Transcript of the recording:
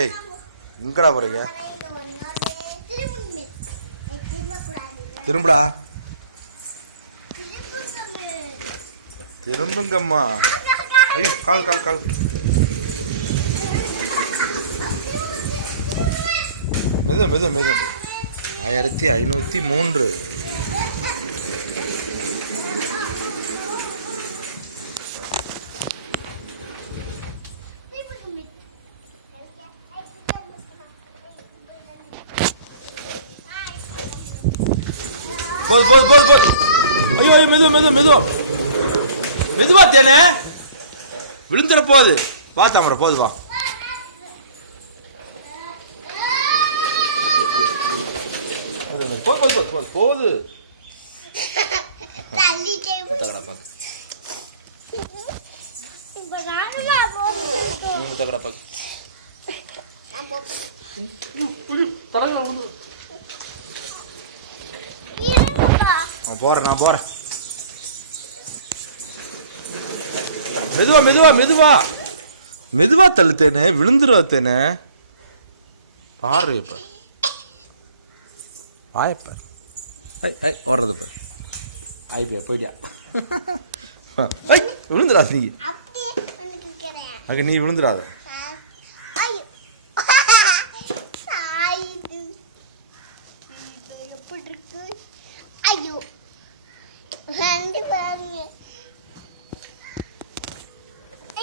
ஏய் எங்கடா போறீங்க? திரும்பலா திரும்புங்கம்மா. கால் கால் கால். மெது மெது மெது. 1503. போது போது போது போது. ஐயோ ஐயோ மெது மெது மெது. மெதுவா தேனே விழுந்துற போகுது. வா தாமரை போது வா. போது போது போது போது. போறேன் நான் போறேன். மெதுவா மெதுவா மெதுவா மெதுவா தள்ளுத்தேனே விழுந்துருவாத்தேனே. பாரு இப்ப வாயப்ப ஓடுறது பாரு. ஆயிப்பியா போயிட்டியா? விழுந்துடா நீ. அங்க நீ விழுந்துடாத.